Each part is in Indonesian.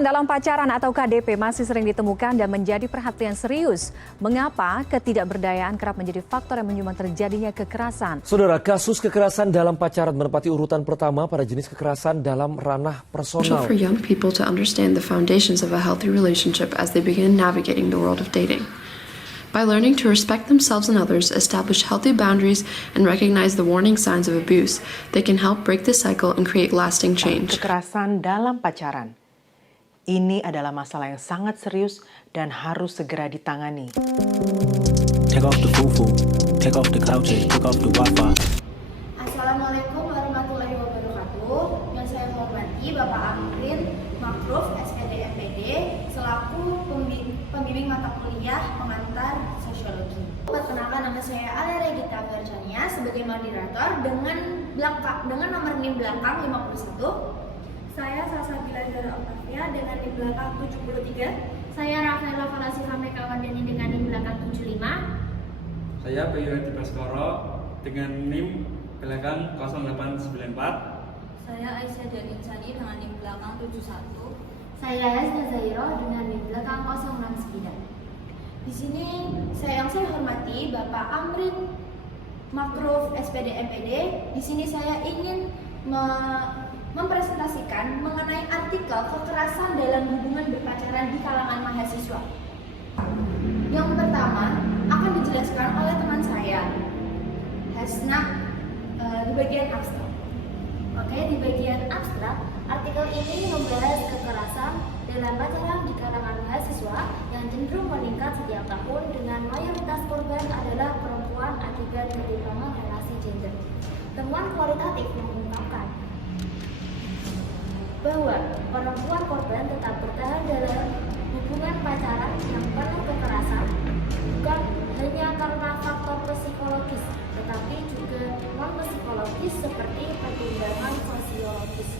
Kekerasan dalam pacaran atau KDP masih sering ditemukan dan menjadi perhatian serius. Mengapa ketidakberdayaan kerap menjadi faktor yang menyumbang terjadinya kekerasan? Saudara, kasus kekerasan dalam pacaran menempati urutan pertama pada jenis kekerasan dalam ranah personal. For young people to understand the foundations of a healthy relationship as they begin navigating the world of dating. By learning to respect themselves and others, establish healthy boundaries, and recognize the warning signs of abuse, they can help break the cycle and create lasting change. Kekerasan dalam pacaran. Ini adalah masalah yang sangat serius dan harus segera ditangani. Take off the fufu, take off the couches, take off the wifi. Assalamualaikum warahmatullahi wabarakatuh. Yang saya hormati Bapak Amrin Makruf, SPD MPD, selaku pembimbing mata kuliah pengantar sosiologi. Perkenalkan, nama saya Alia Regita Verjania sebagai moderator dengan nomor NIM belakang 51. Saya Salsabila Zara Octavia dengan NIM belakang 73. Saya Rafaela Falasi Hameka Wardani dengan NIM belakang 75. Saya Bayu Hadi Baskoro dengan NIM belakang 0894. Saya Aisyah Daninsani dengan NIM belakang 71. Saya Hasna Zairo dengan NIM belakang 069. Di sini saya hormati Bapak Amrin Makruf SPD MPD. Di sini saya ingin mempresentasikan mengenai artikel kekerasan dalam hubungan berpacaran di kalangan mahasiswa. Yang pertama akan dijelaskan oleh teman saya, Hasna, di bagian abstrak. Oke, di bagian abstrak, artikel ini membahas kekerasan dalam pacaran di kalangan mahasiswa yang cenderung meningkat setiap tahun dengan mayoritas korban adalah perempuan akibat ketimpangan relasi gender. Temuan kualitatif mengungkapkan bahwa perempuan korban tetap bertahan dalam hubungan pacaran yang penuh kekerasan bukan hanya karena faktor psikologis, tetapi juga non-psikologis seperti pertimbangan sosiologis.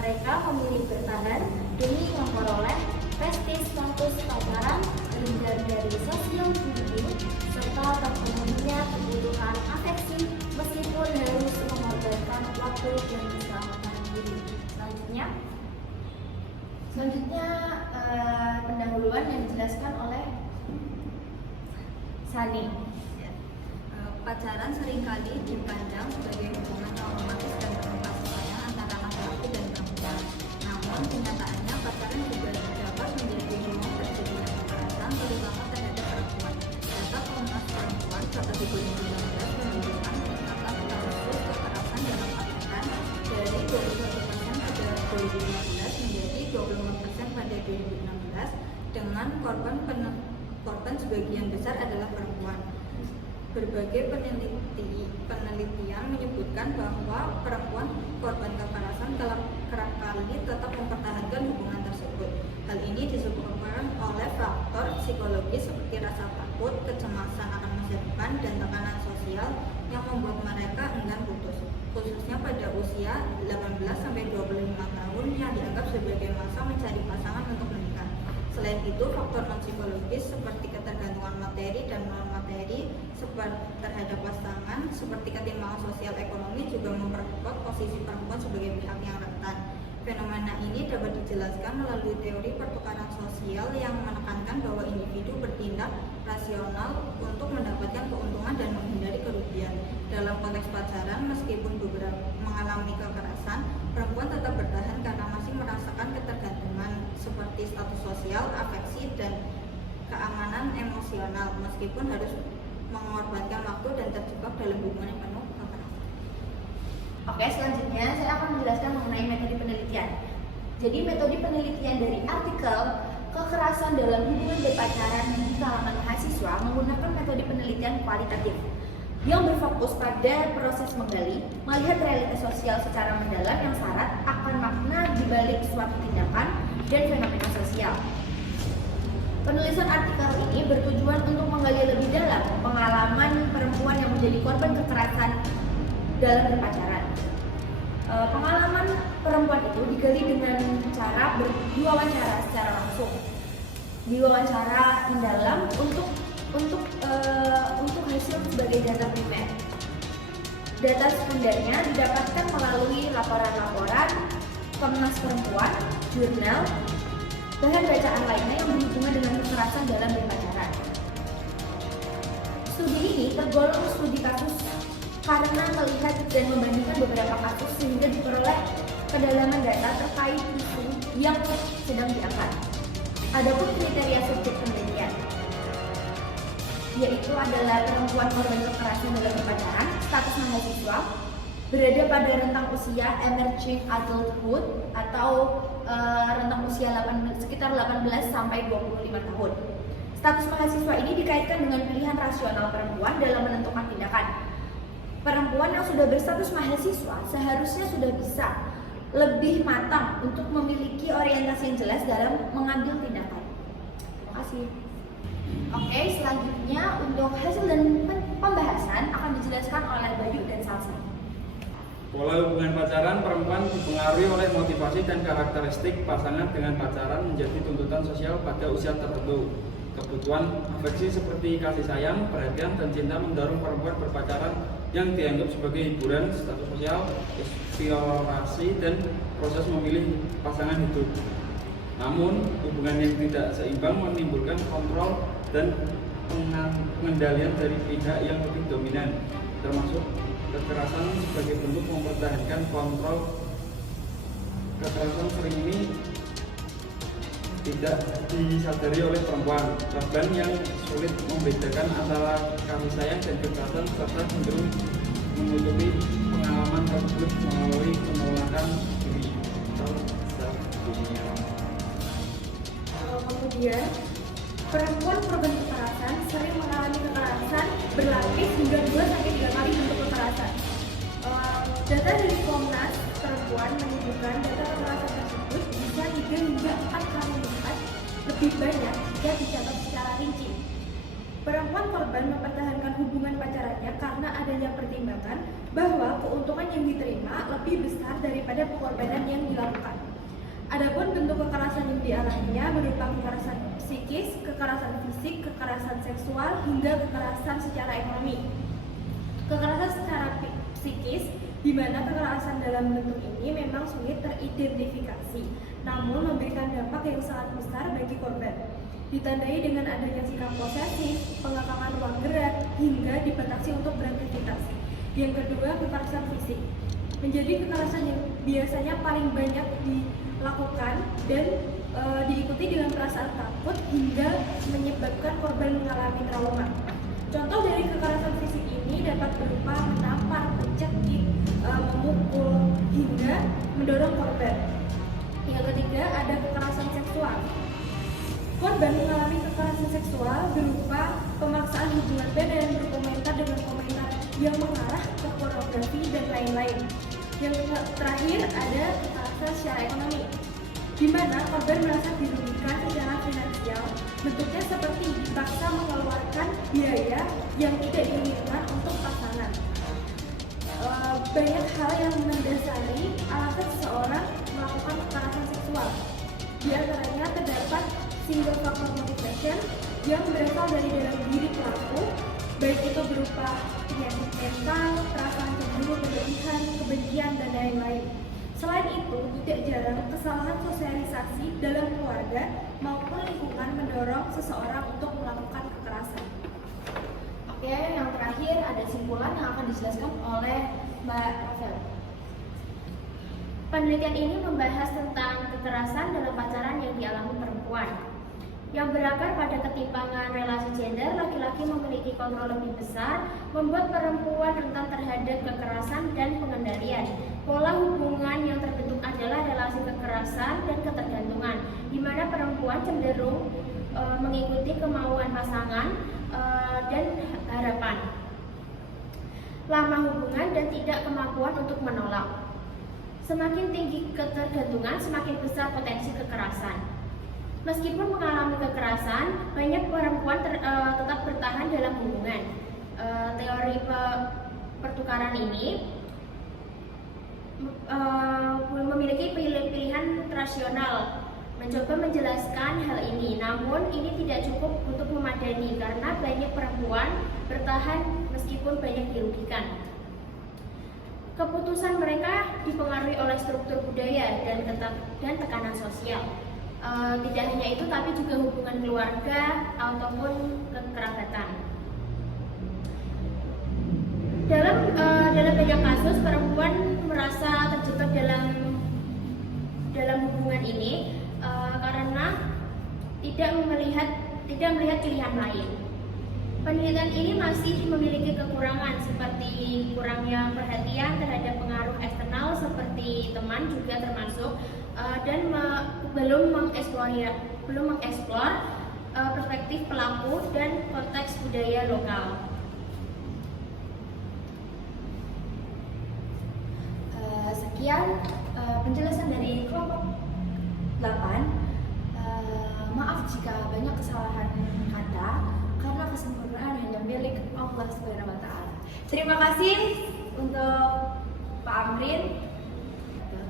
Mereka memilih bertahan demi memperoleh prestis status pacaran, terhindar dari sosial bullying, serta terpenuhinya kebutuhan afeksi meskipun harus mengorbankan waktu dan keselamatan diri. Selanjutnya pendahuluan yang dijelaskan oleh Sani. Pacaran seringkali dipandang sebagai hubungan romantis dan penuh kasih sayang antara laki-laki dan perempuan. Namun kenyataannya pacaran juga dapat menjadi rumah terjadinya kekerasan, terutama terhadap perempuan. Data Komnas Perempuan pada 2019 menunjukkan peningkatan kasus kekerasan dalam pacaran dari 21% pada 2015 menjadi 25% pada 2016 dengan korban sebagian besar adalah perempuan. Berbagai penelitian menyebutkan bahwa perempuan korban kekerasan kerap kali tetap mempertahankan hubungan tersebut. Hal ini disebabkan oleh faktor psikologis seperti rasa takut, kecemasan akan masa depan, dan tekanan sosial yang membuat mereka enggan putus, khususnya pada usia 18-25 tahun yang dianggap sebagai masa mencari pasangan untuk menikah. Selain itu, faktor non-psikologis seperti ketergantungan materi dan non-materi terhadap pasangan, seperti ketimpangan sosial ekonomi juga memperkuat posisi perempuan sebagai pihak yang rentan. Fenomena ini dapat dijelaskan melalui teori pertukaran sosial yang menekankan bahwa individu bertindak rasional untuk mendapatkan keuntungan dan menghindari kerugian. Dalam konteks pacaran, meskipun beberapa mengalami kekerasan, perempuan tetap bertahan karena masih merasakan ketergantungan seperti status sosial, afeksi, dan keamanan emosional, meskipun harus mengorbankan waktu dan terjebak dalam hubungan yang penuh kekerasan. Oke, selanjutnya saya akan menjelaskan mengenai metode penelitian. Jadi metode penelitian dari artikel kekerasan dalam hubungan berpacaran di kalangan mahasiswa menggunakan metode penelitian kualitatif yang berfokus pada proses menggali, melihat realitas sosial secara mendalam yang syarat akan makna dibalik suatu tindakan dan fenomena sosial. Penulisan artikel ini bertujuan untuk menggali lebih dalam pengalaman perempuan yang menjadi korban kekerasan dalam berpacaran. Pengalaman perempuan itu digali dengan cara diwawancara secara langsung, diwawancara mendalam untuk hasil sebagai data primer. Data sekundernya didapatkan melalui laporan-laporan Komnas Perempuan, jurnal, bahan bacaan lainnya yang berhubungan dengan kekerasan dalam berpacaran. Studi ini tergolong studi kasus karena melihat dan membandingkan beberapa kasus sehingga diperoleh kedalaman data terkait isu yang sedang diangkat. Adapun kriteria subjek penelitian, yaitu adalah perempuan korban kekerasan dalam berpacaran, status mahasiswa, berada pada rentang usia emerging adulthood atau rentang usia sekitar 18 sampai 25 tahun. Status mahasiswa ini dikaitkan dengan pilihan rasional perempuan dalam menentukan tindakan. Perempuan yang sudah berstatus mahasiswa seharusnya sudah bisa lebih matang untuk memiliki orientasi yang jelas dalam mengambil tindakan. Terima kasih. Oke, selanjutnya untuk hasil dan pembahasan akan dijelaskan oleh Bayu dan Salsa. Pola hubungan pacaran perempuan dipengaruhi oleh motivasi dan karakteristik pasangan dengan pacaran menjadi tuntutan sosial pada usia tertentu. Kebutuhan afeksi seperti kasih sayang, perhatian, dan cinta mendorong perempuan berpacaran yang dianggap sebagai hiburan, status sosial, eksplorasi, dan proses memilih pasangan hidup. Namun, hubungan yang tidak seimbang menimbulkan kontrol dan pengendalian dari pihak yang lebih dominan, termasuk kekerasan sebagai bentuk mempertahankan kontrol. Kekerasan sering ini tidak disadari oleh perempuan, korban yang sulit membedakan antara kasih sayang dan kekerasan serta cenderung menutupi pengalaman tersebut melalui penolakan diri atau self-denial. Kemudian, perempuan korban kekerasan sering mengalami kekerasan berlapis hingga 2-3 kali bentuk kekerasan. Data dari Komnas Perempuan menunjukkan data kekerasan tersebut bisa 3 hingga 4 kali lipat lebih banyak jika dicatat secara rinci. Perempuan korban mempertahankan hubungan pacarannya karena adanya pertimbangan bahwa keuntungan yang diterima lebih besar daripada pengorbanan yang dilakukan. Adapun bentuk kekerasan yang dialaminya berupa kekerasan psikis, kekerasan fisik, kekerasan seksual, hingga kekerasan secara ekonomi. Kekerasan secara psikis, di mana kekerasan dalam bentuk ini memang sulit teridentifikasi, namun memberikan dampak yang sangat besar bagi korban. Ditandai dengan adanya sikap posesif, pengekangan ruang gerak, hingga dibatasi untuk beraktivitas. Yang kedua, kekerasan fisik. Menjadi kekerasan yang biasanya paling banyak dilakukan dan diikuti dengan perasaan takut hingga menyebabkan korban mengalami trauma. Contoh dari kekerasan fisik ini dapat berupa menampar, mencekik, memukul, hingga mendorong korban. Yang ketiga, ada kekerasan seksual. Korban mengalami kekerasan seksual berupa pemaksaan hubungan badan, berkomentar dengan komentar yang mengarah ke pornografi dan lain-lain. Yang terakhir, ada kekerasan secara ekonomi, di mana korban merasa dirugikan secara finansial, bentuknya seperti dipaksa mengeluarkan biaya yang tidak diinginkan untuk pasangan. Banyak hal yang mendasari alasan seseorang melakukan kekerasan seksual. Di antaranya terdapat single factor motivation yang berasal dari dalam diri pelaku, baik itu berupa penyakit mental, perasaan cemburu berlebihan, kebencian, dan lain-lain. Selain itu, tidak jarang kesalahan sosialisasi dalam keluarga maupun lingkungan mendorong seseorang untuk melakukan kekerasan. Oke, yang terakhir ada simpulan yang akan dijelaskan oleh Mbak Rafael. Penelitian ini membahas tentang kekerasan dalam pacaran yang dialami perempuan. Yang berakar pada ketimpangan relasi gender, laki-laki memiliki kontrol lebih besar, membuat perempuan rentan terhadap kekerasan dan pengendalian. Pola hubungan yang terbentuk adalah relasi kekerasan dan ketergantungan, di mana perempuan cenderung mengikuti kemauan pasangan dan harapan. Lama hubungan dan tidak kemampuan untuk menolak. Semakin tinggi ketergantungan, semakin besar potensi kekerasan. Meskipun mengalami kekerasan, banyak perempuan tetap bertahan dalam hubungan. Teori pertukaran ini memiliki pilihan rasional mencoba menjelaskan hal ini, namun ini tidak cukup untuk memadani karena banyak perempuan bertahan meskipun banyak dirugikan. Keputusan mereka dipengaruhi oleh struktur budaya dan tekanan sosial. Tidak hanya itu, tapi juga hubungan keluarga ataupun kekerabatan. Dalam banyak kasus perempuan merasa terjebak dalam hubungan ini karena tidak melihat pilihan lain. Penelitian ini masih memiliki kekurangan seperti kurangnya perhatian terhadap pengaruh eksternal seperti teman juga termasuk dan belum mengeksplor perspektif pelaku dan konteks budaya lokal. Sekian penjelasan dari kelompok 8. Maaf jika banyak kesalahan kata, karena kesempurnaan hanya milik Allah Subhanahu wa Ta'ala. Terima kasih untuk Pak Amrin.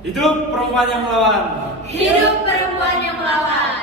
Hidup perempuan yang melawan. Hidup perempuan yang melawan.